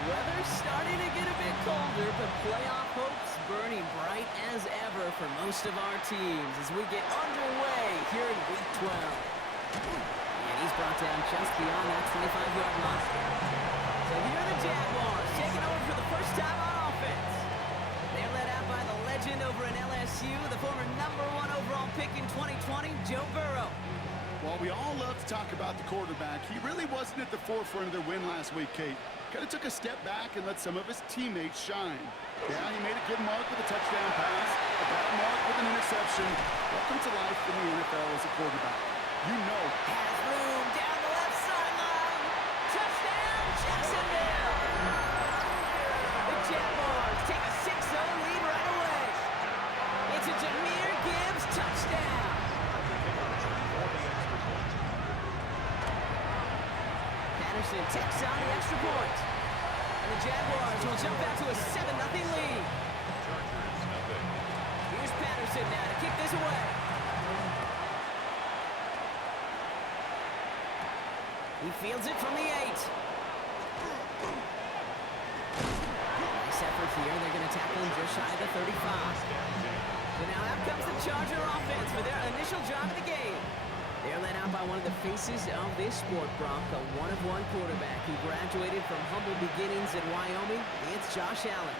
Weather's starting to get a bit colder, but playoff hopes burning bright as ever for most of our teams as we get underway here in Week 12. And he's brought down just beyond that 25-yard line. So here are the Jaguars taking over for the first time on offense. They're led out by the legend over in LSU, the former #1 overall pick in 2020, Joe Burrow. While we all love to talk about the quarterback, he really wasn't at the forefront of their win last week, Kate. Kind of took a step back and let some of his teammates shine. Yeah, he made a good mark with a touchdown pass, a bad mark with an interception. Welcome to life in the NFL as a quarterback. You know. Has room down the left sideline. Touchdown, Jacksonville. The Jaguars take a 6-0 lead right away. It's a Jahmyr Gibbs touchdown. Patterson takes on the extra point. And the Jaguars will jump out to a 7-0 lead. Here's Patterson now to kick this away. He fields it from the 8. Nice effort here. They're going to tackle him just shy of the 35. So now out comes the Charger offense for their initial drive of the game. They're led out by one of the faces of this sport, Brock, a one-of-one quarterback who graduated from humble beginnings in Wyoming. It's Josh Allen.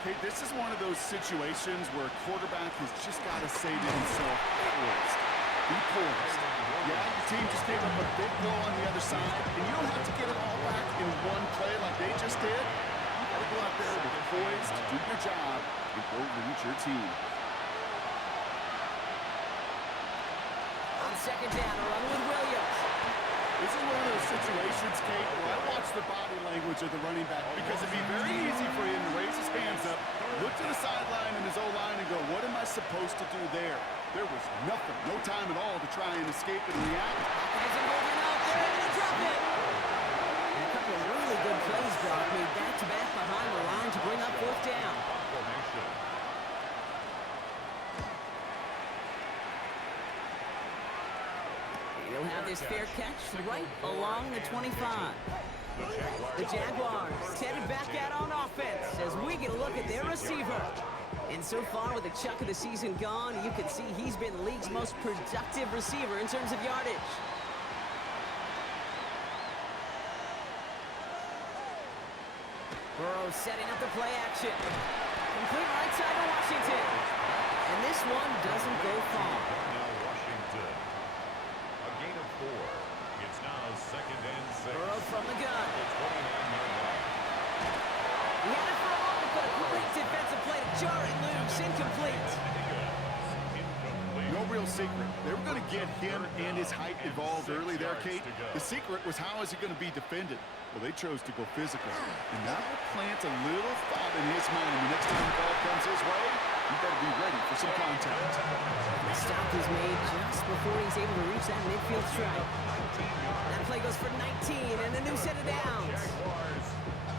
Hey, this is one of those situations where a quarterback has just got to say to himself, poised. Be poised. Yeah, your team just gave up a big blow on the other side, and you don't have to get it all back in one play like they just did. You got to go out there with poise to do your job and go lead your team. Second down, a run with Williams. This is one of those situations, Kate, where I watch the body language of the running back because it'd be very easy for him to raise his hands up, look to the sideline and his O-line and go, what am I supposed to do there? There was nothing, no time at all to try and escape and react. Isn't moving up, they're going to drop it. And a couple of really good plays, Brock, made back-to-back behind the line to bring up fourth down. He'll have this fair catch right along the 25. The Jaguars headed back out on offense as we get a look at their receiver. And so far, with a chunk of the season gone, you can see he's been the league's most productive receiver in terms of yardage. Burrow setting up the play action. Complete right side to Washington. And this one doesn't go far. It's now second and 6. Burrow from the gun. He had it for a moment, but a great defensive play to jar it loose. Incomplete. No real secret. They were going to get him and his height involved early there, Kate. The secret was how is he going to be defended? Well, they chose to go physical. And that will plant a little thought in his mind. The next time the ball comes his way, you better be ready for some contact. The stop is made just before he's able to reach that midfield strike. That play goes for 19 and a new set of downs.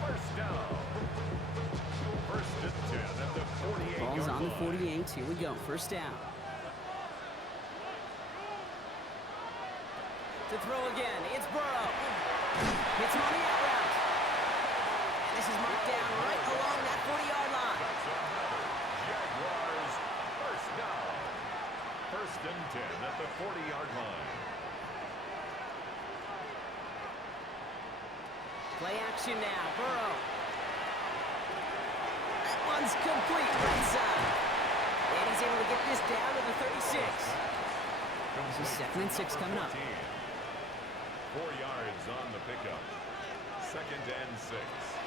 First down. First and 10 at the 48. Ball's on the 48. Here we go. First down. To throw again. It's Burrow. Hits him on the out route. And this is marked down right along that 40-yard line. Jaguars first down. First and 10 at the 40-yard line. Play action now. Burrow. That one's complete right side. And he's able to get this down to the 36. This is second and 6 coming up. 4 yards on the pickup. Second and 6.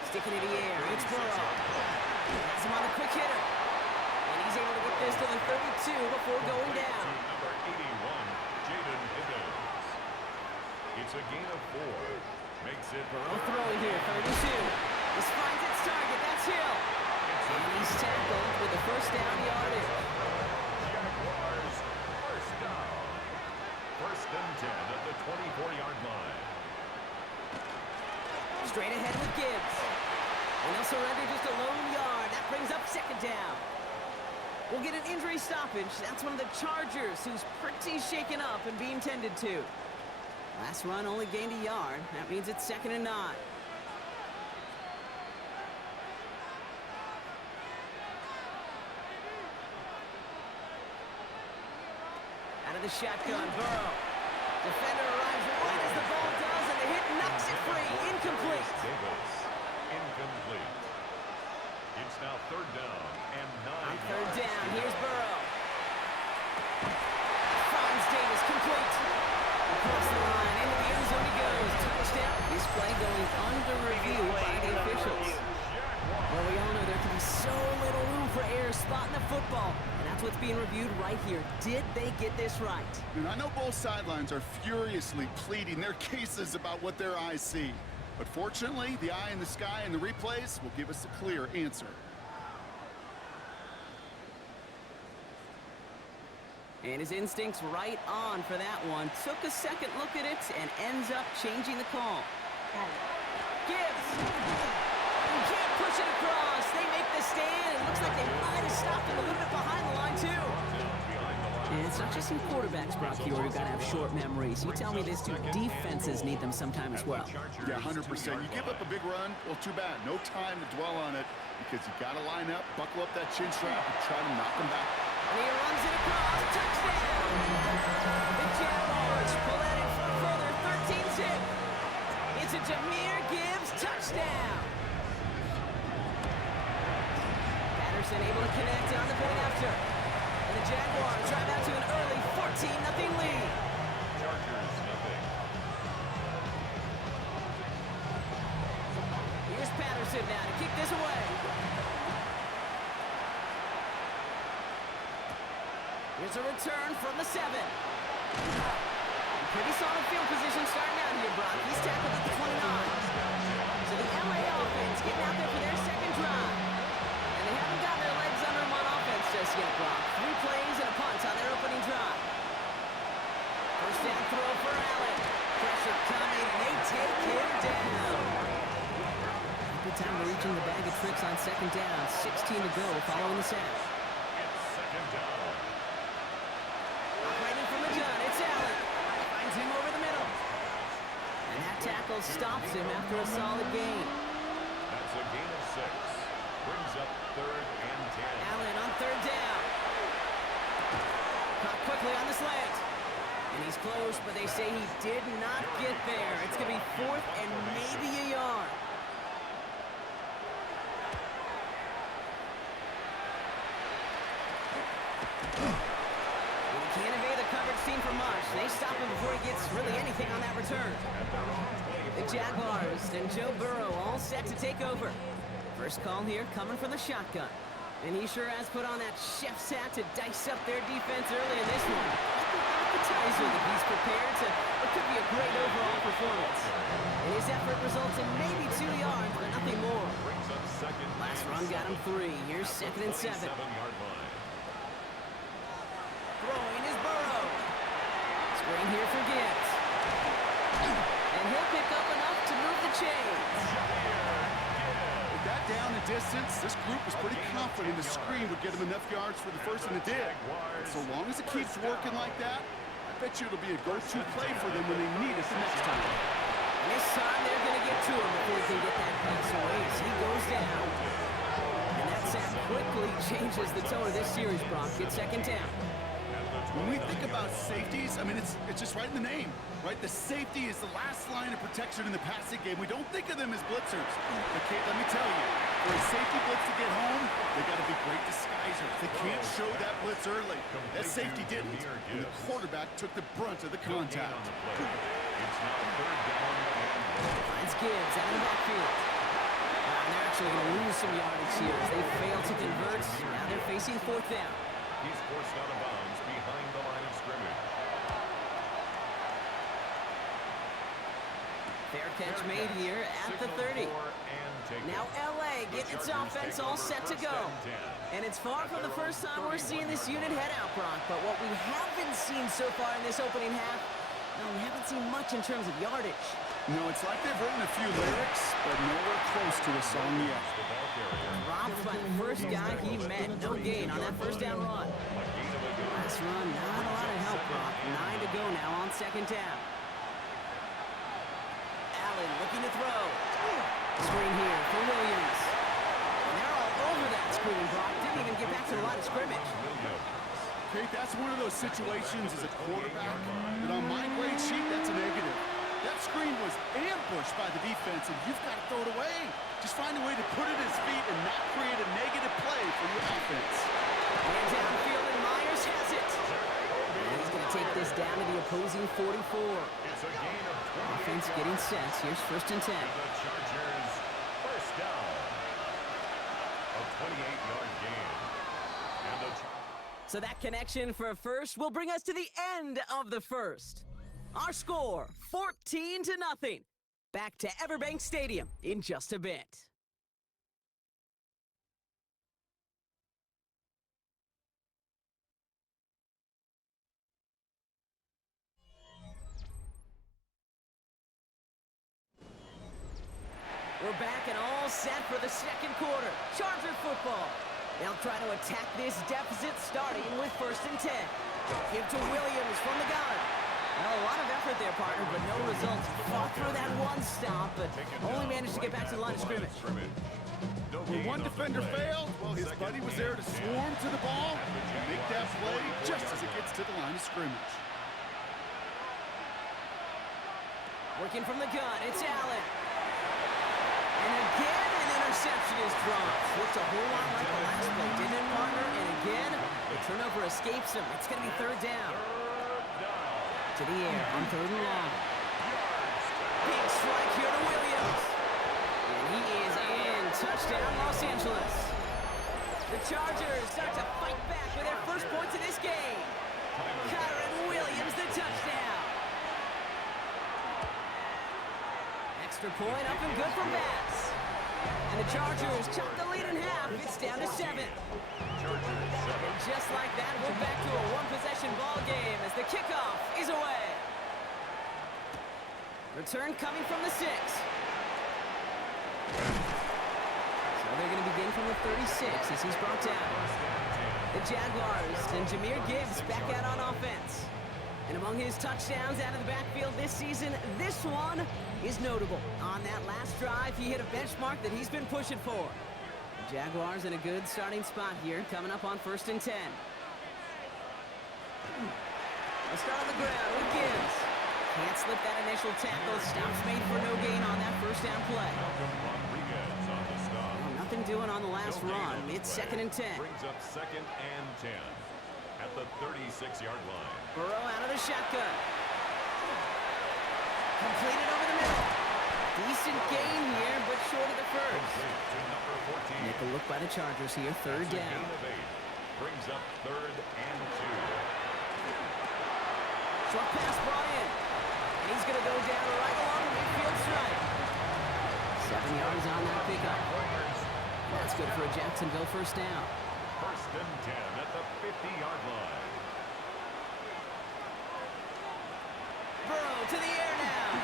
Sticking it in the air. It's Burrow. Has him on the quick hitter. And he's able to get this to the 32 before going down. Number 81, Jaden Higgins. It's a gain of 4. Makes it Burrow throwing here. 32. This finds its target. That's Hill. And he's tackled with the first down yardage. Jaguars first down. First and 10 at the 24-yard line. Straight ahead with Gibbs. And he'll surrender just a lone yard. That brings up second down. We'll get an injury stoppage. That's one of the Chargers who's pretty shaken up and being tended to. Last run only gained a yard. That means it's second and 9. the shotgun. Burrow. Defender arrives right as the ball does, and the hit knocks it free. Incomplete. Davis. Incomplete. It's now third down and 9 On third yards. down, here's Burrow. Finds Davis, complete. Across the line, into the end zone he goes. Touchdown. This play going under review by the officials. Well, we all know there can be so little room for error spotting the football. And that's what's being reviewed right here. Did they get this right? And I know both sidelines are furiously pleading their cases about what their eyes see. But fortunately, the eye in the sky and the replays will give us a clear answer. And his instincts right on for that one. Took a second look at it and ends up changing the call. Gibbs. Can't push it across. They make the stand. It looks like they might have stopped him a little bit behind the line, too. And it's not just some quarterbacks, Brock, who got to have short memories. You tell me this, too. Defenses need them sometime as well. Yeah, 100%. You give up a big run, well, too bad. No time to dwell on it because you got to line up, buckle up that chin strap, and try to knock them back. And he runs it across. Touchdown! The Jaguars pull that in for a further 13-zip. It's a Jahmyr Gibbs touchdown. Patterson able to connect on the point after. And the Jaguars drive out to an early 14-0 lead. Chargers, nothing. Here's Patterson now to kick this away. Here's a return from the 7. Pretty solid field position starting out here, Brock. He's tackled at the 29. So the LA offense getting out there for their second drive. And they haven't got their legs under them on offense just yet, Brock. 3 plays and a punt on their opening drive. First down throw for Allen. Pressure coming, and they take him down. Good time reaching the bag of tricks on second down. 16 to go following the sack. It's second down. Operating from the gun, it's Allen. Finds him over the middle. And that tackle stops him after a solid gain. That's a gain of 6. Brings up third and 10. Allen on third down. Caught quickly on the slant. And he's close, but they say he did not get there. It's going to be 4th and maybe a yard. And he can't evade the coverage team for much. They stop him before he gets really anything on that return. The Jaguars and Joe Burrow all set to take over. First call here coming from the shotgun. And he sure has put on that chef's hat to dice up their defense early in this one. Appetizer that he's prepared to what could be a great overall performance. And his effort results in maybe 2 yards, but nothing more. Brings up second. Last run got him 3. Here's 2nd and 7. 7-yard line. Throwing is Burrow. Screen here for Gibbs. And he'll pick up enough to move the chains. With that down and distance, this group was pretty confident the screen would get him enough yards for the first, and it did. And so long as it keeps working like that, I bet you it'll be a go-to play for them when they need it the next time. And this time they're going to get to him before he can get that pass away. So he goes down. And that sack quickly changes the tone of this series, Brock. It's second down. When we think about safeties, I mean, it's just right in the name, right? The safety is the last line of protection in the passing game. We don't think of them as blitzers. Okay, let me tell you, for a safety blitz to get home, they got to be great disguisers. They can't show that blitz early. That safety didn't, and the quarterback took the brunt of the contact. It's now third down. Finds Gibbs out of the backfield. And they're actually going to lose some yardage here as they fail to convert. Now they're facing 4th down. He's forced out of bounds behind the line of scrimmage. Fair catch made here at the 30. Now LA getting its offense all set to go. And it's far from the first time we're seeing this unit head out, Brock. But what we haven't seen so far in this opening half, no, we haven't seen much in terms of yardage. No, it's like they've written a few lyrics, but nowhere close to a song yet. Dropped by the first guy he met. No gain on that first down run. Last run, not a lot of help, Brock. 9 to go now on second down. Allen looking to throw. Screen here for Williams. And they're all over that screen, Brock. Didn't even get back to the line of scrimmage. Kate, that's one of those situations as a quarterback that on my grade sheet, that's a negative. That screen was ambushed by the defense, and you've got to throw it away. Just find a way to put it at his feet and not create a negative play for your offense. And downfield, and Myers has it. And he's going to take this down to the opposing 44. It's a gain of 28 Offense getting set. Here's 1st and 10. The Chargers, first down. A 28-yard gain. And the So that connection for a first will bring us to the end of the first. Our score, 14-0. Back to Everbank Stadium in just a bit. We're back and all set for the second quarter. Charger football. They'll try to attack this deficit starting with 1st and 10. Give to Williams from the gun. Well, a lot of effort there, partner, but no results. Fought through that one stop, but only managed to get back to the line of scrimmage. When one defender failed, well, his buddy was there to swarm to the ball and make that play just as it gets to the line of scrimmage. Working from the gun, it's Allen. And again, an interception is dropped. Looked a whole lot like the last play, didn't it, partner? And again, the turnover escapes him. It's going to be 3rd down. To the air on 3rd and long. Big strike here to Williams. And he is in. Touchdown, Los Angeles. The Chargers start to fight back with their first points of this game. Kyron Williams, the touchdown. Extra point up and good for Bass. And the Chargers chop the lead in half. It's down to 7. And just like that, we're back to a one-possession ball game as the kickoff is away. Return coming from the 6. So they're going to begin from the 36 as he's brought down. The Jaguars and Jahmyr Gibbs back out on offense. And among his touchdowns out of the backfield this season, this one is notable. On that last drive, he hit a benchmark that he's been pushing for. The Jaguars in a good starting spot here, coming up on 1st and 10. We'll start on the ground with Gibbs. Can't slip that initial tackle. Stops made for no gain on that 1st down play. Nothing doing on the last run. It's 2nd and 10. Brings up 2nd and 10 at the 36-yard line. Burrow out of the shotgun. Completed over the middle. Decent gain here, but short of the first. Make a look by the Chargers here. 3rd down. Brings up 3rd and 2. Short pass brought in. And he's going to go down right along the midfield stripe. 7 yards on that pickup. That's good for a Jacksonville 1st down. 1st and 10 at the 50-yard line. Burrow to the air now.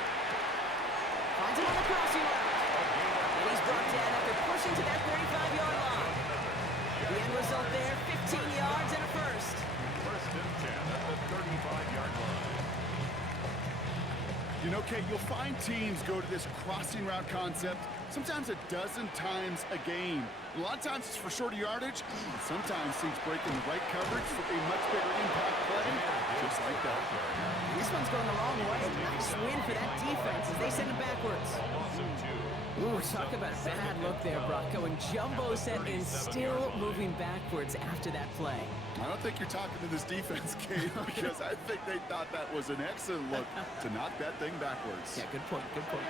Finds him on the crossing route. And he's brought down after pushing to that 35-yard line. The end result there, 15 yards and a first. 1st and 10 at the 35-yard line. You know, Kate, you'll find teams go to this crossing route concept sometimes a dozen times a game. A lot of times it's for shorter yardage. Sometimes teams break in the right coverage for a much bigger impact play, just like that. This one's going the wrong way. Nice win for that defense as they send it backwards. Ooh, talk about a bad look there, Brock. Going jumbo set and still moving backwards after that play. I don't think you're talking to this defense, Kate, because I think they thought that was an excellent look to knock that thing backwards. Yeah, good point, good point.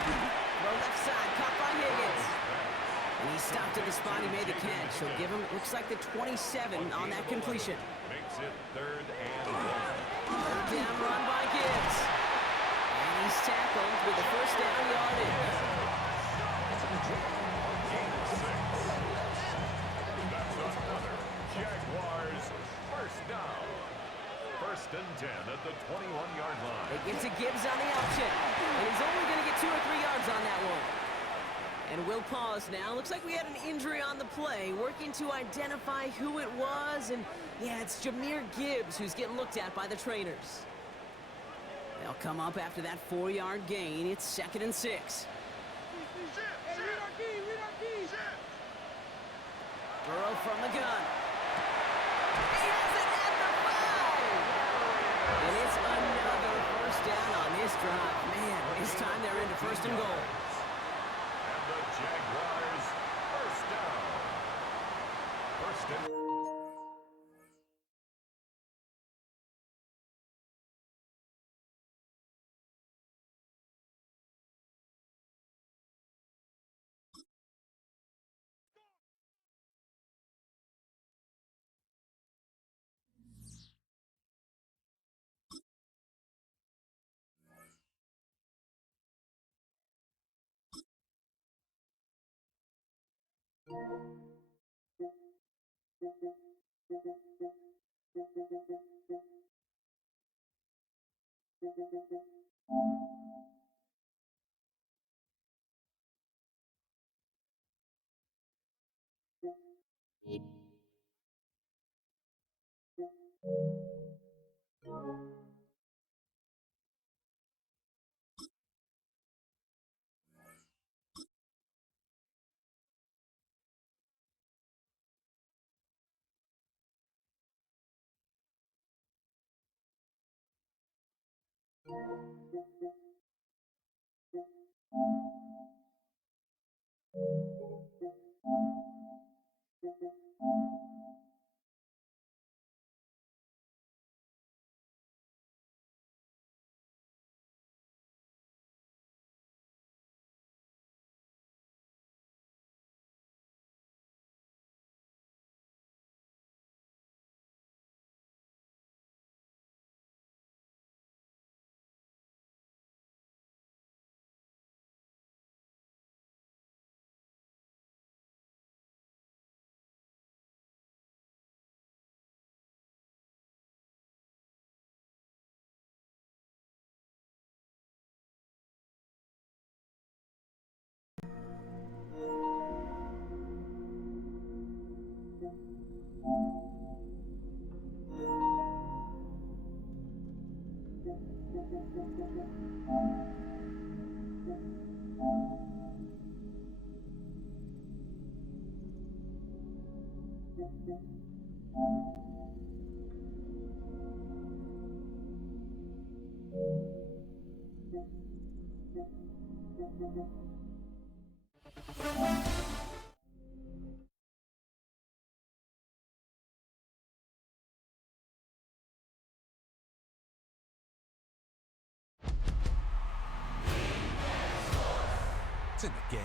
Throw left side, caught by Higgins. And he stopped at the spot he made the catch. So give him, looks like the 27 on that completion. Makes it 3rd and 1. 3rd down run by Gibbs. And he's tackled with the 1st down yardage. Gain of 6. That's another Jaguars 1st down. 1st and 10 at the 21-yard line. They get to Gibbs on the option. And he's only going to get 2 or 3 yards on that one. And we'll pause now. Looks like we had an injury on the play. Working to identify who it was. And yeah, it's Jahmyr Gibbs who's getting looked at by the trainers. They'll come up after that 4-yard gain. It's 2nd and 6. Burrow from the gun. And it's another first down on this drive. Man, this time they're into first and goal. And the Jaguars, first down. First and... It's in the game.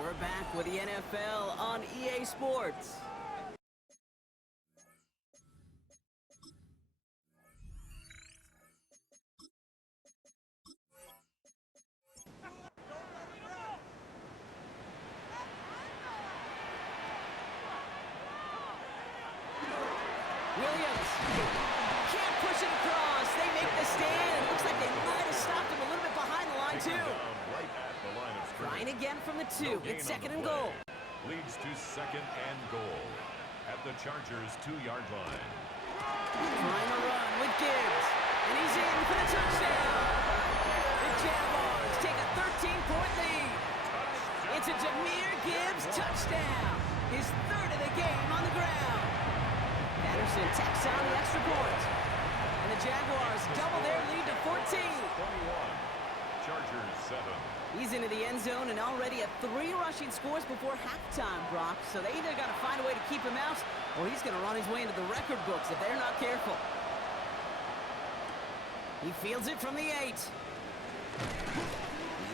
We're back with the NFL on EA Sports. Williams can't push it across. They make the stand. It looks like they might have stopped him a little bit behind the line, too. Right at the line of scrimmage. Trying again from the 2. It's second and goal. Leads to second and goal at the Chargers' 2-yard line. Trying to run with Gibbs. And he's in for the touchdown. The Jaguars take a 13-point lead. It's a Jahmyr Gibbs touchdown. His third of the game on the ground. Patterson tacks on the extra point. And the Jaguars double their lead to 14. 21. Chargers 7. He's into the end zone and already at 3 rushing scores before halftime, Brock. So they either got to find a way to keep him out, or he's going to run his way into the record books if they're not careful. He fields it from the 8. He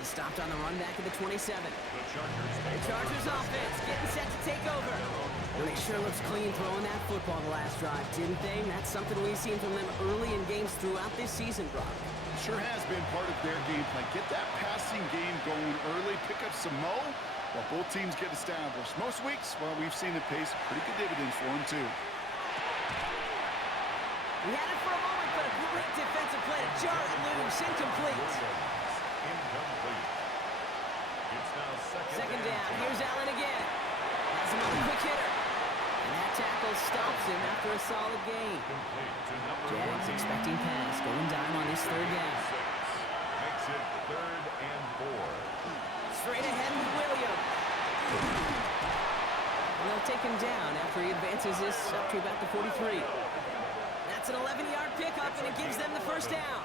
stopped on the run back at the 27. The Chargers offense getting set to take over. And they sure looks clean throwing that football the last drive, didn't they? That's something we've seen from them early in games throughout this season, Brock. Sure has been part of their game plan. Get that passing game going early, pick up some mo, Well, both teams get established. Most weeks, well, we've seen it pay some pretty good dividends for them, too. We had it for a moment, but a great defensive play to jar it loose. Incomplete. Incomplete. It's now Second down. Here's Allen again. Has another quick hitter. And that tackle stops him after a solid gain. Jags expecting pass. Going dime on his third down. Makes it 3rd and 4. Straight ahead with Williams. And they'll take him down after he advances this up to about the 43. That's an 11-yard pickup, and it gives them the first down.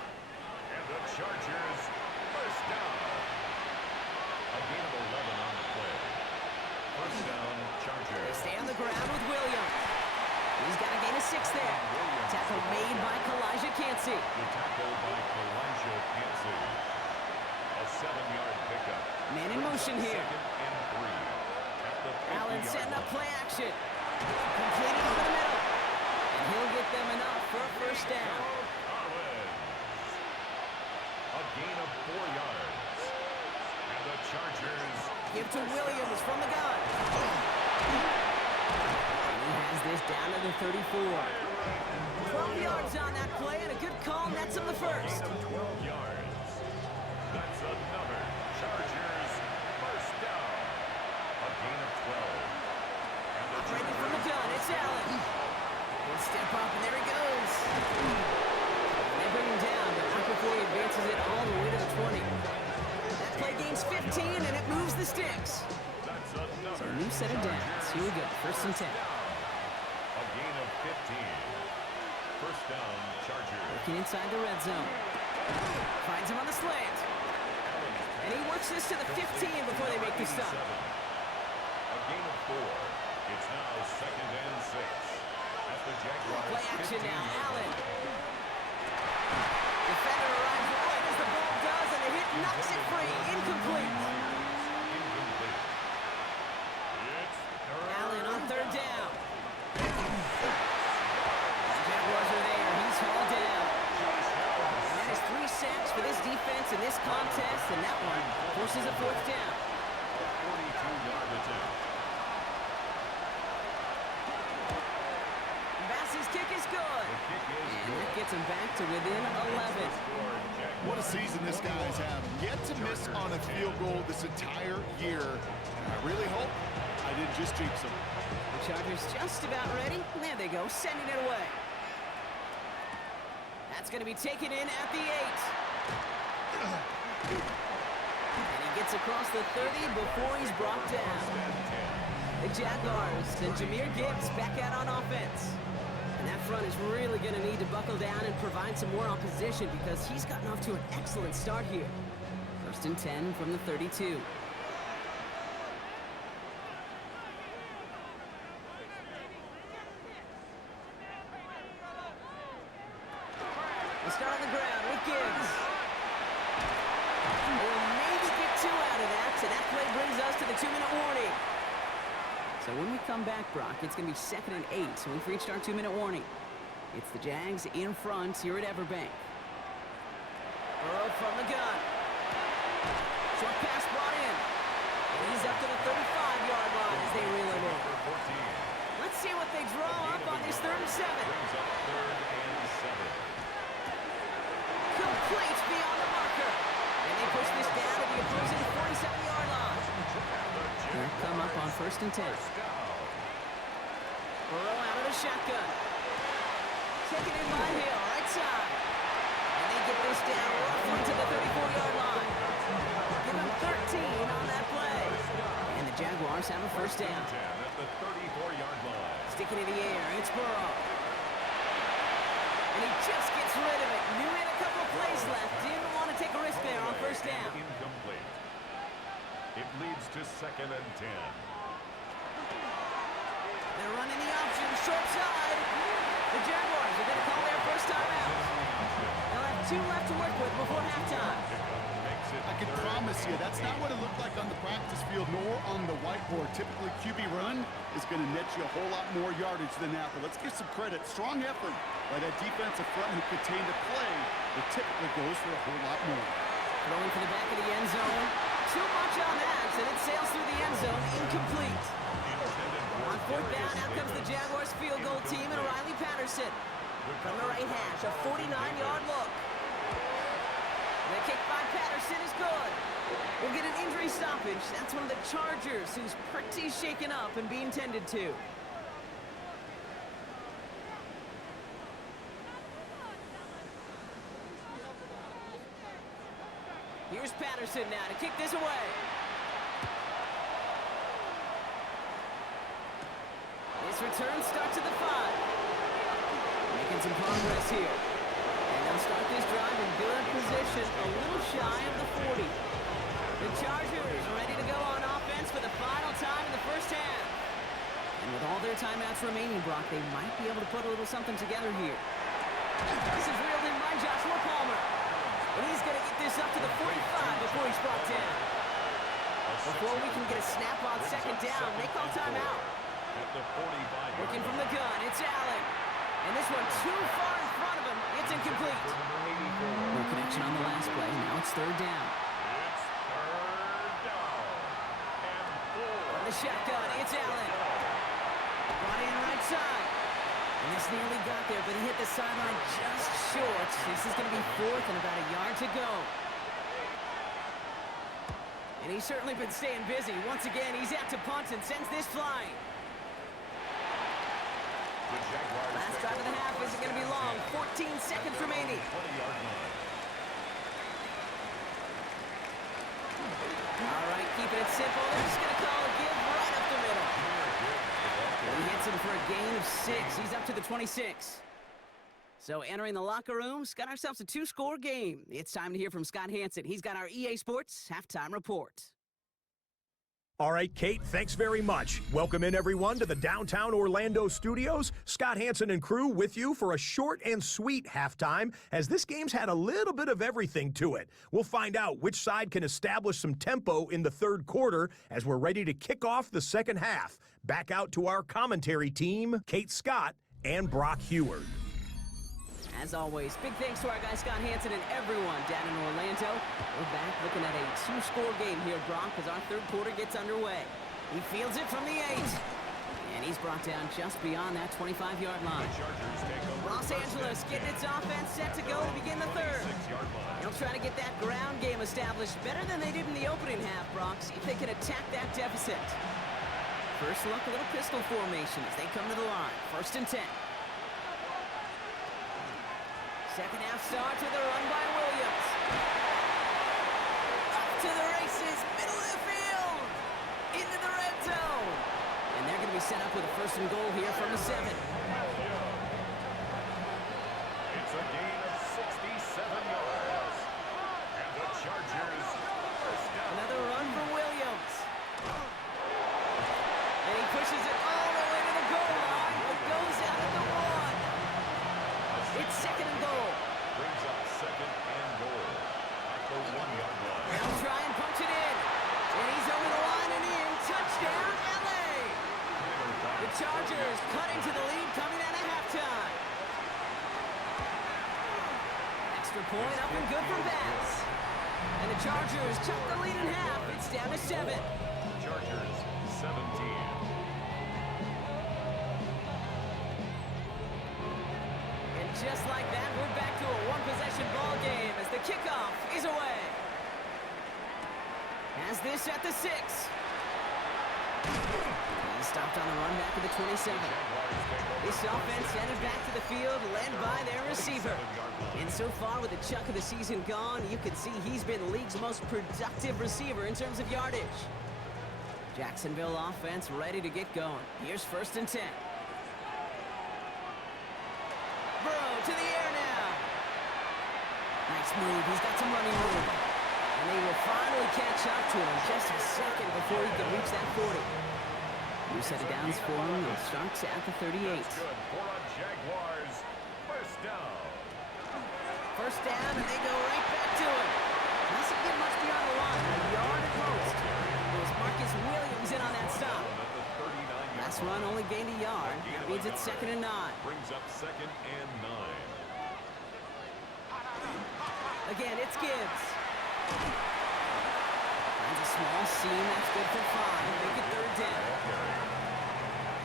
And the Chargers first down. A gain of 11 on the play. First down, Chargers. They stay on the ground with Williams. He's got a gain of 6 there. Tackle made by Kalijah Cansey. The tackle by Kalijah Cansey. A 7-yard pickup. Man in motion here. 2nd and 3. At the 50-yard Allen setting up line. play action. Completed over the middle. And he'll get them enough for a first down. Collins. A gain of 4 yards. And the Chargers Give to Williams from the gun. And he has this down to the 34. 12 yards on that play, and a good call nets him the first. 12 yards. That's another Chargers first down. A gain of 12. And the Operating from the gun, it's Allen. He'll step up, and there he goes. And they bring him down, but not before he advances it all the way to the 20. That play gains 15, and it moves the sticks. That's So another a new set of downs. Here we go, first and 10. A gain of 15. First down, Chargers. Looking inside the red zone. Finds him on the slant. And he works this to the 15 before they make the stop. A gain of 4. It's now 2nd and 6. At the Jaguars. Play action 15. now, Allen. Defender arrives right as the ball does, and the hit knocks it free. Incomplete. Incomplete. It's Allen on third down. Jaguars are there. He's hauled down. And that is 3 sacks for this defense in this contest, and that one forces a fourth down. a 42-yard attempt. Bass's kick is good. Kick is And good. that gets him back to within 11. What a season this guy's having. Yet to miss on a field goal this entire year. And I really hope I didn't just jinx him. The Chargers just about ready. There they go, sending it away. That's going to be taken in at the 8. And he gets across the 30 before he's brought down. The Jaguars and Jahmyr Gibbs back out on offense. And that front is really going to need to buckle down and provide some more opposition because he's gotten off to an excellent start here. First and 10 from the 32. They start on the ground with Gibbs. We'll maybe get 2 out of that, so that play brings us to the 2-minute warning. So when we come back, Brock, it's going to be 2nd and 8, so we've reached our 2-minute warning. It's the Jags in front here at Everbank. Burrow from the gun. Short pass brought in. And he's up to the 35-yard line as they reel him over. Let's see what they draw up on this 3rd and 7. Brings up 3rd and 7. Complete beyond the marker. And they push this down to the opposing 47-yard line. They'll come up on 1st and 10. Burrow out of the shotgun. Taken in by Hill, right side. And they get this down roughly to the 34-yard line. Give them 13 on that play. And the Jaguars have a first down. 10 at the 34-yard line. Sticking in the air, it's Burrow. And he just gets rid of it. Knew he had a couple of plays left. Didn't want to take a risk there on first down. Incomplete. It leads to 2nd and 10. They're running the option, short side. The Jaguars are going to call their first time out. They'll have 2 left to work with before halftime. I can promise you, that's not what it looked like on the practice field nor on the whiteboard. Typically, QB run is going to net you a whole lot more yardage than that. But let's give some credit. Strong effort by that defensive front who contained the play that typically goes for a whole lot more. Throwing to the back of the end zone. too much on that, and it sails through the end zone, incomplete. On fourth down, out comes the Jaguars field goal team and Riley Patterson. From the right hash, a 49-yard look. The kick by Patterson is good. We'll get an injury stoppage. That's one of the Chargers who's pretty shaken up and being tended to. Here's Patterson now to kick this away. This return starts at the 5. Making some progress here. And they'll start this drive in good position, a little shy of the 40. The Chargers ready to go on offense for the final time in the first half. And with all their timeouts remaining, Brock, they might be able to put a little something together here. This is reeled in by Joshua Palmer. And he's going to get this up to the 45 before he's brought down. Before we can get a snap on second down, they call timeout. Looking from the gun, it's Allen. And this one too far in front of him. It's incomplete. No connection on the last play. Now it's third down. From the shotgun, it's Allen. Brought in right side. And this nearly got there, but he hit the sideline just short. This is going to be fourth and about a yard to go. And he's certainly been staying busy. Once again, he's out to punt and sends this flying. Last drive of the half isn't going to be long. 14 seconds remaining. All right, keeping it simple. They're just going to call a give right up the middle. And he hits him for a gain of 6. He's up to the 26. So entering the locker room, got ourselves a 2-score game. It's time to hear from Scott Hansen. He's got our EA Sports halftime report. All right, Kate, thanks very much. Welcome in, everyone, to the downtown Orlando studios. Scott Hansen and crew with you for a short and sweet halftime, as this game's had a little bit of everything to it. We'll find out which side can establish some tempo in the third quarter as we're ready to kick off the second half. Back out to our commentary team, Kate Scott and Brock Heward. As always, big thanks to our guy Scott Hansen and everyone down in Orlando. We're back looking at a 2-score game here, Brock, as our third quarter gets underway. He fields it from the 8. And he's brought down just beyond that 25-yard line. Los Angeles getting its offense set to go to begin the third. They'll try to get that ground game established better than they did in the opening half, Brock. See if they can attack that deficit. First look, a little pistol formation as they come to the line. First and 10. Second half starts with a run by Williams. Up to the races, middle of the field, into the red zone. And they're going to be set up with a first and goal here from the 7. It's a gain of 67 yards. And the Chargers first down. Another run for Williams. And he pushes it all the way to the goal line, but goes out at the 1. It's second and goal. Brings up second and goal at the 1-yard line. He'll try and punch it in. And he's over the line and in. Touchdown, LA! The Chargers cutting to the lead coming out of halftime. Extra point up and good for Bass. And the Chargers cut the lead in half. It's down to 7. Chargers 17. Just like that, we're back to a one-possession ball game as the kickoff is away. Has this at the 6. He stopped on the run back to the 27. This offense headed back to the field, led by their receiver. And so far, with the chunk of the season gone, you can see he's been the league's most productive receiver in terms of yardage. Jacksonville offense ready to get going. Here's first and 10. To the air now. Nice move. He's got some running room. And they will finally catch up to him just a second before he can reach that 40. New set of downs for him. They'll start at the 38. Good for a Jaguars first down. First down, and they go right back to it. Doesn't get much beyond the line. A yard at most. There's Marcus Williams in on that stop. Last run only gained a yard. That means it's second and 9. Brings up second and 9. Again, it's Gibbs. Finds a Small seam, that's good for 5. Make it third down.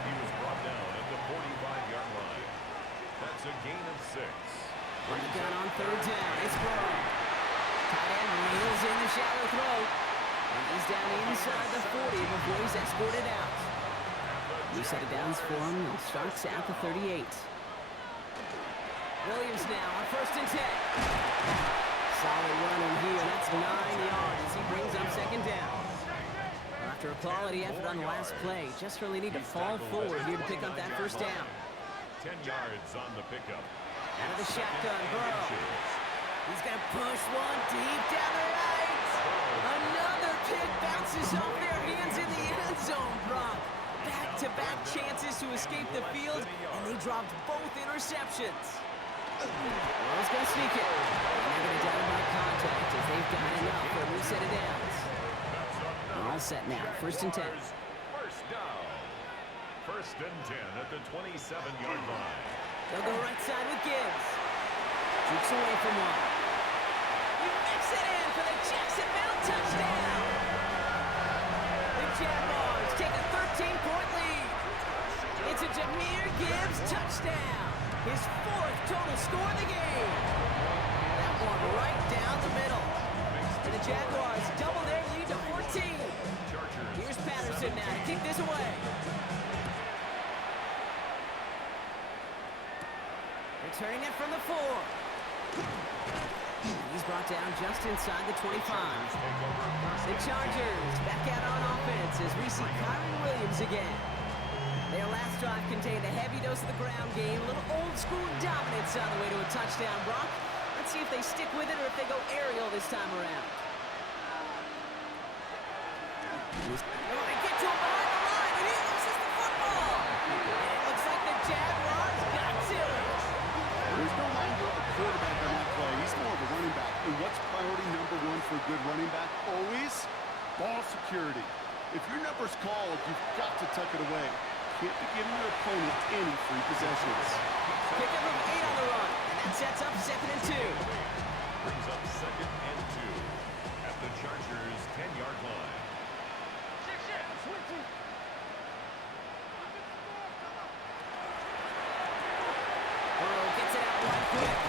He was brought down at the 45-yard line. That's a gain of 6. On the gun on third down, it's Burrow. Tight end reels in the shallow throw. And he's down inside the 40 before he's escorted out. New set of downs for him, and starts at the 38. Williams now on 1st and 10. Solid run in here, that's 9 yards as he brings up 2nd down. After a quality effort on the last play, just really need to fall forward here to pick up that 1st down. 10 yards on the pickup. Out of the shotgun, Burrow. He's going to push one deep down the right. Another pick bounces off their hands in the end zone, Brock. Back-to-back chances to escape the field, and they dropped both interceptions. Burrow's going to sneak it. And they're going to down by contact as they've got enough for a new set of downs. All set now, 1st and 10. First down. 1st and 10 at the 27-yard line. They'll go right side with Gibbs. Jukes away from one. He makes it in for the Jacksonville touchdown. The Jaguars take a 13-point lead. It's a Jahmyr Gibbs touchdown. His 4th total score of the game. That one right down the middle. And the Jaguars double their lead to 14. Here's Patterson now to kick this away. Returning it from the 4. He's brought down just inside the 25. The Chargers back out on offense as we see Kyron Williams again. Their last drive contained a heavy dose of the ground game, a little old-school dominance on the way to a touchdown, Brock. Let's see if they stick with it or if they go aerial this time around. They get to him behind the line, and he loses the football. And it looks like the Jaguars got to it. There's no longer a quarterback on that play. He's more of a running back. And what's priority number 1 for a good running back? Always ball security. If your number's called, you've got to tuck it away. Can't be giving your opponent any free possessions. Pickup of 8 on the run, and that sets up 2nd and 2. Brings up 2nd and 2 at the Chargers' 10-yard line. Burrow gets it out wide quick.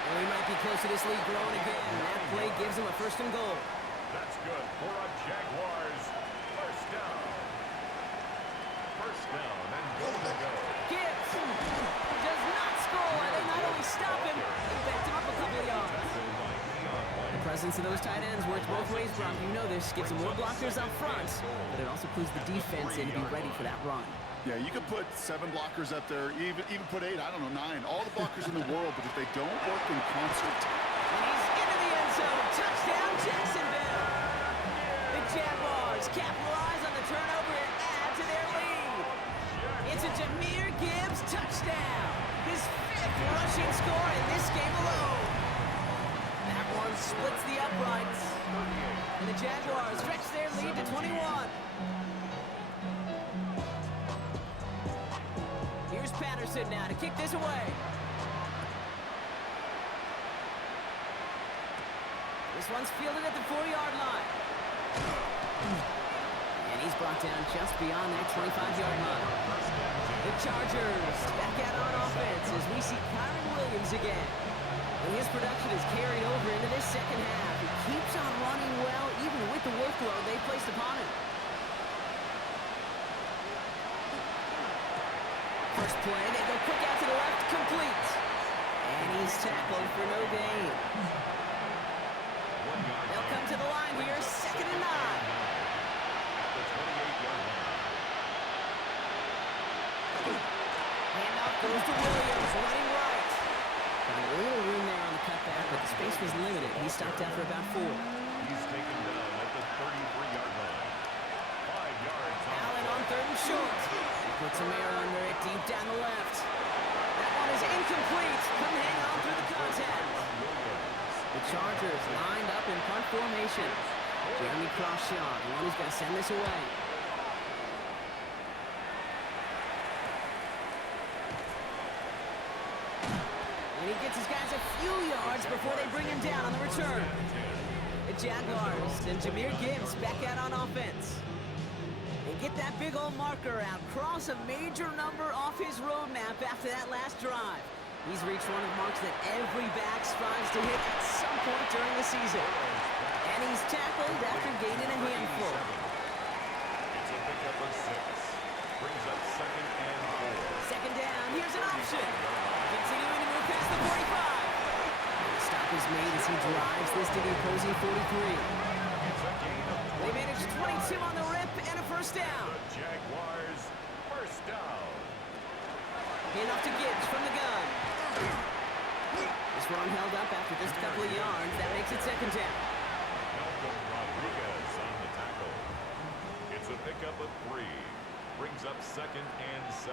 Well, he might be close to this lead growing again. That play gives him a 1st and goal. That's good for a Jaguars 1st down. 1st down and goal to go. Gibbs does not score. They not only stop him, they backed him up a couple of yards. The presence of those tight ends works both ways, Brock. You know this. Gives them more blockers up front, but it also clues the defense in to be ready for that run. Yeah, you could put 7 blockers up there, even put 8, I don't know, 9. All the blockers in the world, but if they don't work in concert. And he's into the end zone. Touchdown, Jacksonville. The Jaguars capitalize on the turnover and add to their lead. It's a Jahmyr Gibbs touchdown. His 5th rushing score in this game alone. That one splits the uprights. And the Jaguars stretch their lead to 21. Here's Patterson now to kick this away. This one's fielded at the 4-yard line. And he's brought down just beyond that 25-yard line. The Chargers back out on offense as we see Kyron Williams again. And his production is carried over into this 2nd half. He keeps on running well even with the workload they placed upon him. First play, they go quick out to the left, complete. And he's tackled for no gain. They'll come to the line here, 2nd and 9. Handoff goes to Williams, running right. Found a little room there on the cutback, but the space was limited. He stopped after about 4. He's taken down at the 33-yard line. 5 yards. Allen on 3rd and short. Puts a mirror under it, deep down the left. That one is incomplete. Couldn't hang on through the contact. The Chargers lined up in punt formation. Jeremy Crawshaw, the one who's going to send this away. And he gets his guys a few yards before they bring him down on the return. The Jaguars and Jahmyr Gibbs back out on offense. They get that big old marker out, cross a major number off his roadmap after that last drive. He's reached one of the marks that every back strives to hit at some point during the season. And he's tackled after gaining a handful. It's a pickup of 6. Brings up 2nd and 4. Second down, here's an option. Continuing to move past the 45. And the stop is made as he drives this to the opposing 43. It's a gain of 20. They managed 22 on the rip and a first down. The Jaguars, first down. Enough to Gibbs from the gun. This run held up after just a couple of yards. That makes it second down. Malcolm Rodriguez on the tackle. It's a pickup of 3. Brings up 2nd and 7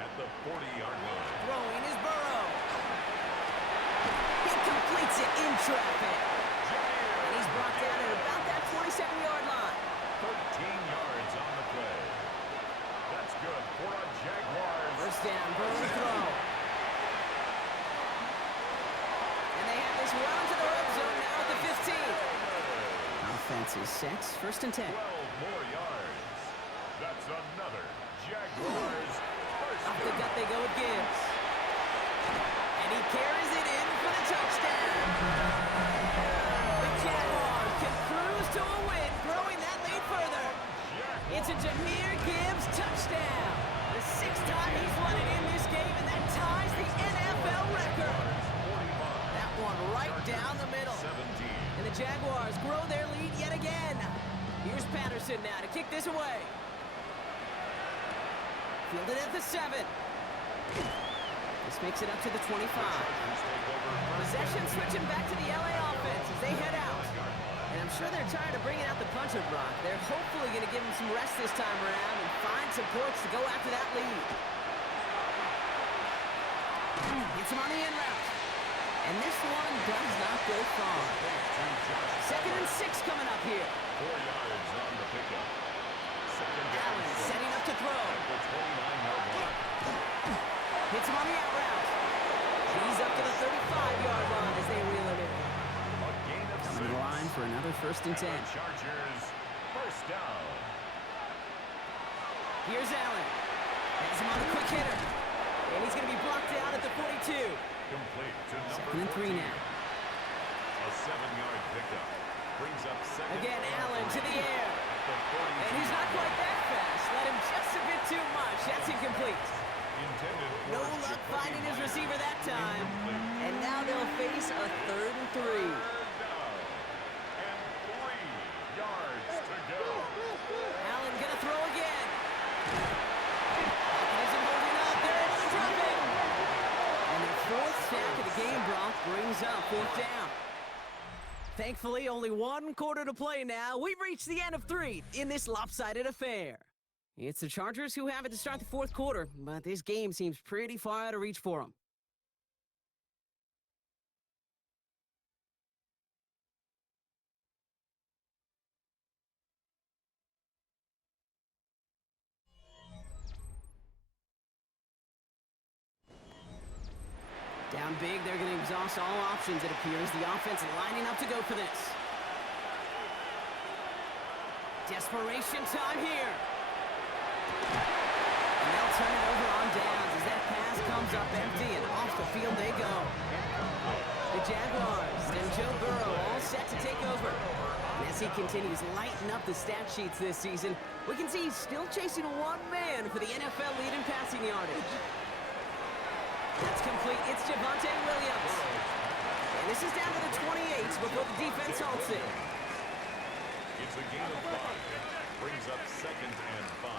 at the 40-yard line. Throwing is Burrow. He completes it in traffic. And he's brought down at about that 27-yard line. 13 yards on the play. That's good for a Jaguars. First down, Burrow throw. And they have this well into the red zone now at the 15. Offense is set. First and 10. 12 more yards. That's another Jaguars first Off the down. gut they go with Gibbs. And he carries it in for the touchdown. The Jaguars can cruise to a win, growing that lead further. It's a Jahmyr Gibbs touchdown. The 6th time he's run it in this game, and that ties the NFL record. That one right down the middle. 17. And the Jaguars grow their lead yet again. Here's Patterson now to kick this away. Fielded at the 7. This makes it up to the 25. Possession switching back to the LA offense as they head out. And I'm sure they're tired of bringing out the puncher, Brock. They're hopefully going to give him some rest this time around and find some points to go after that lead. Gets him on the in route. And this one does not go far. 2nd and 6 coming up here. 4 yards on the pickup. Second down. Allen setting up to throw. The 29-yard line. Hits him on the out route. He's up to the 35-yard line as they reel him in. A gain of 6. Coming to the line for another first and 10. The Chargers, first down. Here's Allen. Has him on a quick hitter. And he's going to be blocked down at the 42. Complete to number 2nd and 3 14. now. A 7-yard pickup. Brings up 2nd. Again, Allen to the air. At the 42. And he's not quite that fast. Let him just a bit too much. That's incomplete. Intended for No luck Jacoby finding his Myers. receiver that time. Incomplete. And now they'll face a 3rd and 3. Third down. And 3 yards to go. Allen gonna throw again. Isn't holding up. They're able to drop it. And the 4th sack of the game, Brock, brings up 4th down. Thankfully, only 1 quarter to play now. We've reached the end of 3 in this lopsided affair. It's the Chargers who have it to start the 4th quarter, but this game seems pretty far out of reach for them. Down big, they're going to exhaust all options, it appears. The offense lining up to go for this. Desperation time here. And they'll turn it over on downs as that pass comes up empty, and off the field they go. The Jaguars and Joe Burrow all set to take over. And as he continues lighting up the stat sheets this season, we can see he's still chasing one man for the NFL lead in passing yardage. That's complete. It's Javonte Williams. And this is down to the 28 before the defense halts it. It's a gain of 5. Brings up 2nd and 5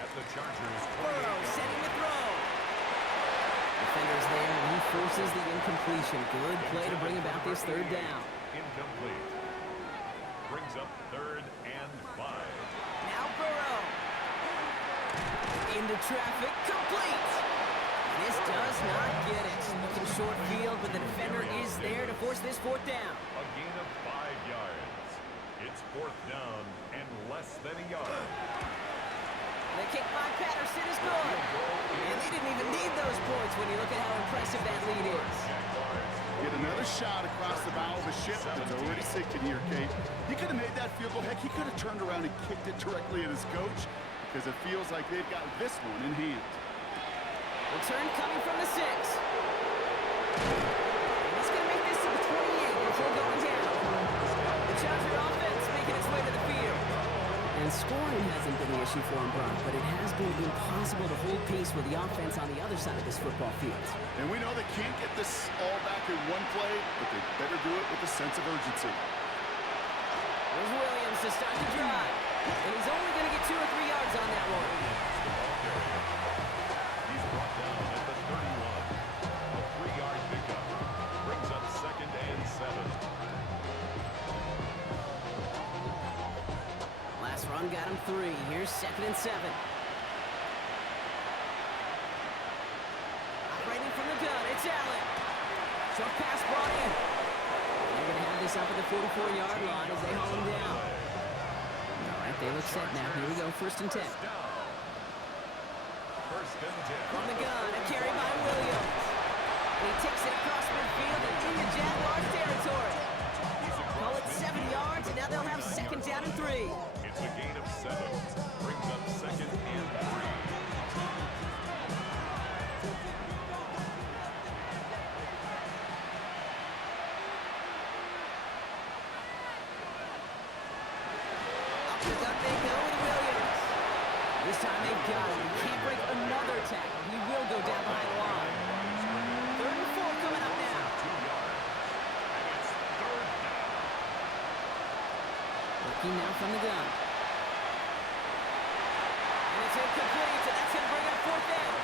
at the Chargers. Burrow setting the throw. Defenders there, and he forces the incompletion. Good play to bring about this 3rd down. Incomplete. Brings up 3rd and 5. Now Burrow. Into traffic, complete. This does not get it. Looking short field, but the defender is there to force this 4th down. A gain of 5 yards. It's 4th down and less than a yard. The kick by Patterson is good. And they didn't even need those points when you look at how impressive that lead is. Get another shot across the bow of a ship that's already sinking here, Kate. He could have made that field goal. Heck, he could have turned around and kicked it directly at his coach because it feels like they've got this one in hand. Return coming from the 6. And he's going to make this to the 28 before going down. The Charger offense making its way to the field. And scoring hasn't been the issue for him, Brock, but it has been impossible to hold pace with the offense on the other side of this football field. And we know they can't get this all back in one play, but they better do it with a sense of urgency. There's Williams to start the drive. And he's only going to get 2 or 3 yards on that one. He's brought down at the 31. A 3-yard pickup brings up 2nd and 7. Last run got him 3. Here's 2nd and 7. Operating from the gun, it's Allen. Short pass brought in. They're going to have this up at the 44-yard line as they haul him down. All right, they look set now. Here we go, 1st and 10. From the gun, a carry by Williams. And he takes it across midfield and into Jaguars territory. Call it 7 yards, and now they'll have 2nd down and 3. It's a gain of 7. Brings up 2nd and 3. Up the gut they go with Williams. This time they've got him. He can't break another tackle. He will go down behind the line. 3rd and 4 coming up now. 2 yards. And it's 3rd down. Looking now from the gun. And it's incomplete, and that's going to bring up 4th down.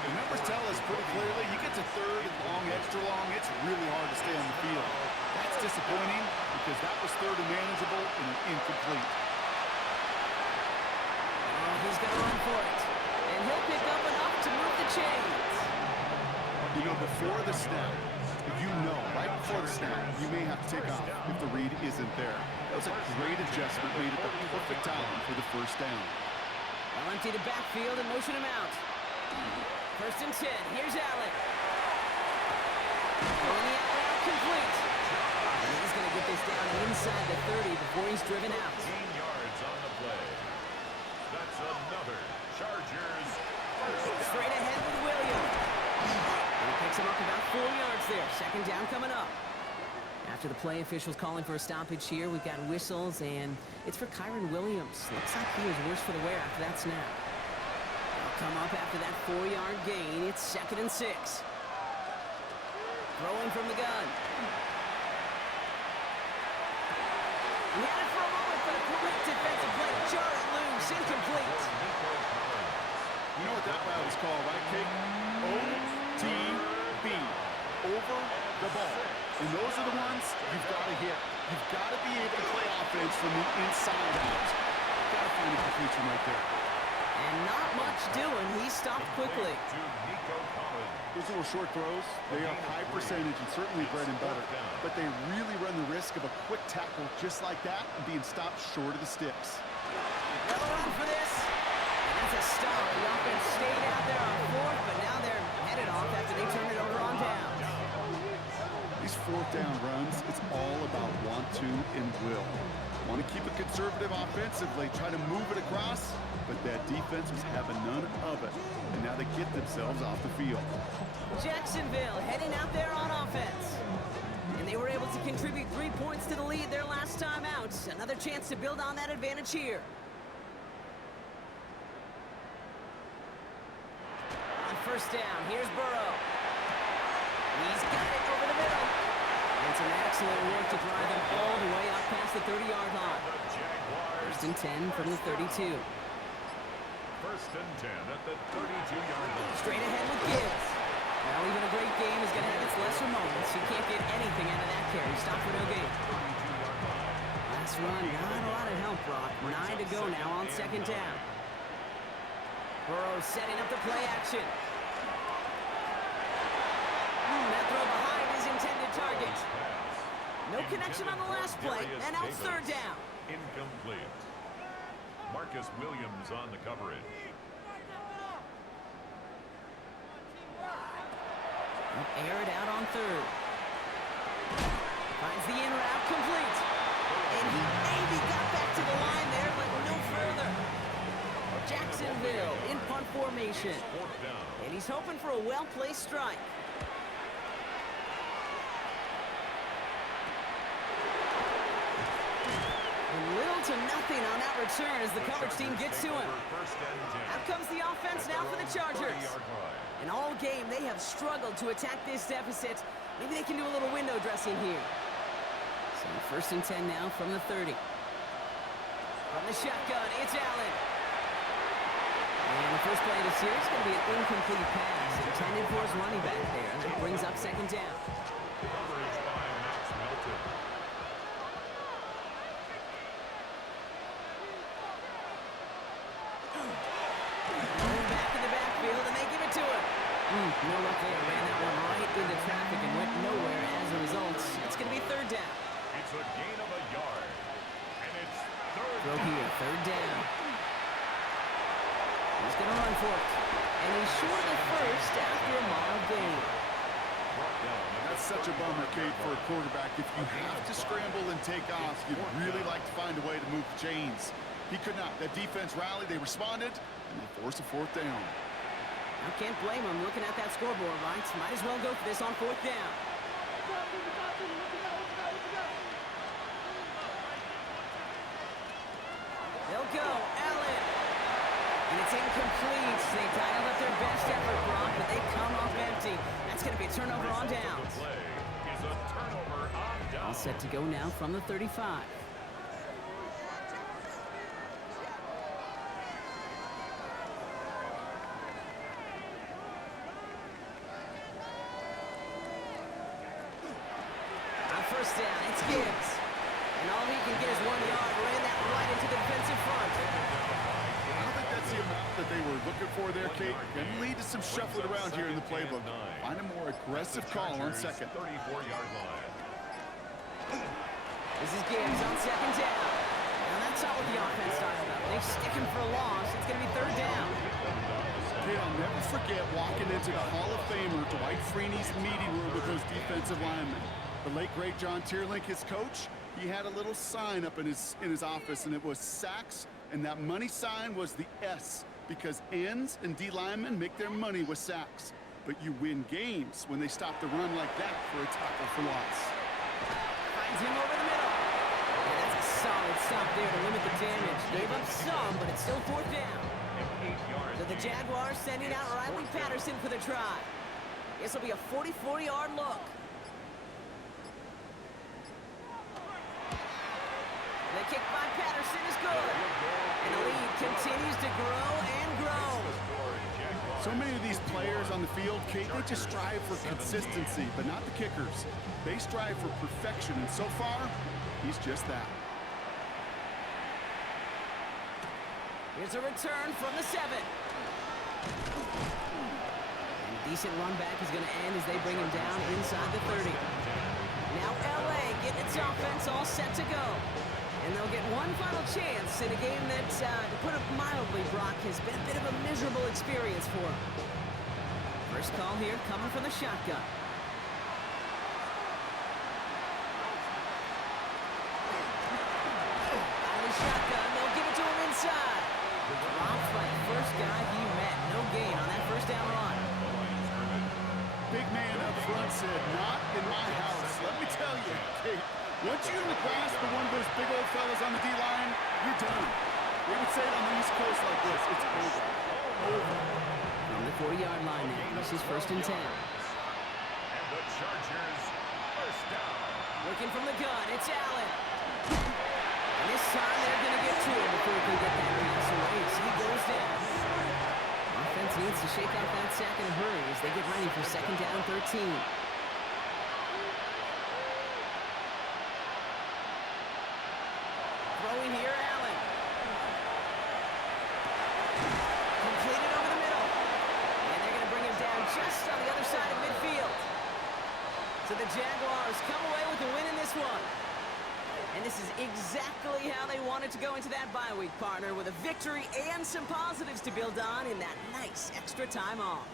The numbers tell us pretty clearly, you get to 3rd and long, extra long, it's really hard to stay on the field. That's disappointing because that was 3rd and manageable and an incomplete. Oh, he's going to run for it. And he'll pick up enough to move the chains. You know, before the snap, right before the snap, you may have to take off if the read isn't there. That was a great adjustment made at the perfect time for the 1st down. They'll empty the backfield and motion him out. 1st and 10. Here's Allen. Going the out route complete. And he's going to get this down inside the 30 before he's driven out. 15 yards on the play. That's another Chargers first down. Straight ahead with Williams. And he picks him up about 4 yards there. 2nd down coming up. After the play, officials calling for a stoppage here. We've got whistles, and it's for Kyron Williams. Looks like he was worse for the wear after that snap. They'll come up after that 4-yard gain. It's 2nd and 6. Throwing from the gun. He had it for a moment, but a great defensive play. Jar it loose, incomplete. You know what that route is called, right, Kate? OTB. Over the ball. And those are the ones you've got to hit. You've got to be able to play offense from the inside out. Got to find a completion right there. And not much doing. He stopped quickly. Those little short throws, they are high percentage and certainly bread and butter. But they really run the risk of a quick tackle just like that and being stopped short of the sticks. They'll run for this. And that's a stop. The offense stayed out there on 4th, but now they're headed off after they turned it over on downs. These 4th down runs, it's all about want to and will. Want to keep it conservative offensively, try to move it across, but that defense was having none of it. And now they get themselves off the field. Jacksonville heading out there on offense. And they were able to contribute 3 points to the lead their last time out. Another chance to build on that advantage here. On 1st down, here's Burrow. He's got it over the middle. And some excellent work to drive him all the way up past the 30-yard line. 1st and 10 from the 32. 1st and 10 at the 32-yard line. Straight ahead with Gibbs. Well, even a great game is going to have its lesser moments. You can't get anything out of that carry. Stop for no gain. Last run, not a lot of help, Brock. 9 to go now on 2nd down. Burrow setting up the play action. That throw behind his intended target. No connection on the last play, and now it's 3rd down. Incomplete. Marcus Williams on the coverage. Air it out on 3rd. Finds the in route complete. And he maybe got back to the line there, but no further. Jacksonville in punt formation. And he's hoping for a well-placed strike. Little to nothing on that return as the coverage team gets to him. Out comes the offense now for the Chargers. And all game, they have struggled to attack this deficit. Maybe they can do a little window dressing here. So first and 10 now from the 30. From the shotgun, it's Allen. And the first play of the series is going to be an incomplete pass intended for his running back there. That brings up second down. No luck there. Ran that one right into traffic and went nowhere as a result. It's going to be third down. It's a gain of a yard. And it's throw here, third down. He's going to run for it. And he's short of first after a mild gain. That's such a bummer, Kate, for a quarterback. If you have to scramble and take off, you'd really like to find a way to move the chains. He could not. That defense rallied, they responded, and they forced a fourth down. I can't blame him looking at that scoreboard, right? Might as well go for this on fourth down. They'll go. Allen. And it's incomplete. They dialed up their best effort, Brock, but they come off empty. That's going to be a turnover on downs. All set to go now from the 35. First down, it's Gibbs. And all he can get is 1 yard. Ran that right into the defensive front. I don't think that's the amount that they were looking for there, Kate. Can lead to some shuffling around here in the playbook. Find a more aggressive call on second. 34-yard line. This is Gibbs on second down. And that's not what the offense dialed up. They stick him for a loss. It's going to be third down. Kate, I'll never forget walking into the Hall of Famer Dwight Freeney's meeting room with those defensive linemen. The late, great John Tierlink, his coach, he had a little sign up in his office, and it was sacks, and that money sign was the S, because ends and D linemen make their money with sacks. But you win games when they stop the run like that for a tackle for loss. Finds him over the middle. And that's a solid stop there to limit the damage. Gave up some, but it's still fourth down. So the Jaguars sending out Riley Patterson for the try. This will be a 44-yard look. The kick by Patterson is good. And the lead continues to grow and grow. So many of these players on the field, Kate, they just strive for consistency, but not the kickers. They strive for perfection, and so far, he's just that. Here's a return from the 7. And a decent run back is going to end as they bring him down inside the 30. Now LA getting its offense all set to go. And they'll get one final chance in a game that, to put it mildly, Brock, has been a bit of a miserable experience for him. First call here coming from the shotgun. Out of the shotgun, they'll give it to him inside. Dropped by the first guy he met. No gain on that first down run. Big man up front said, "Not in my house." Let me tell you, Kate, once you grasp to one of those big old fellas on the D-line, you're done. They would say it on the East Coast like this: it's over. Over. From the 40-yard line now, this is first and 10. And the Chargers first down. Looking from the gun, it's Allen. And this time they're going to get to him before he can get that pass away as he goes down. Offense needs to shake out that sack in a hurry as they get ready for second down 13. Throwing here, Allen. Completed over the middle. And they're going to bring him down just on the other side of midfield. So the Jaguars come away with a win in this one. And this is exactly how they wanted to go into that bye week, partner, with a victory and some positives to build on in that nice extra time off.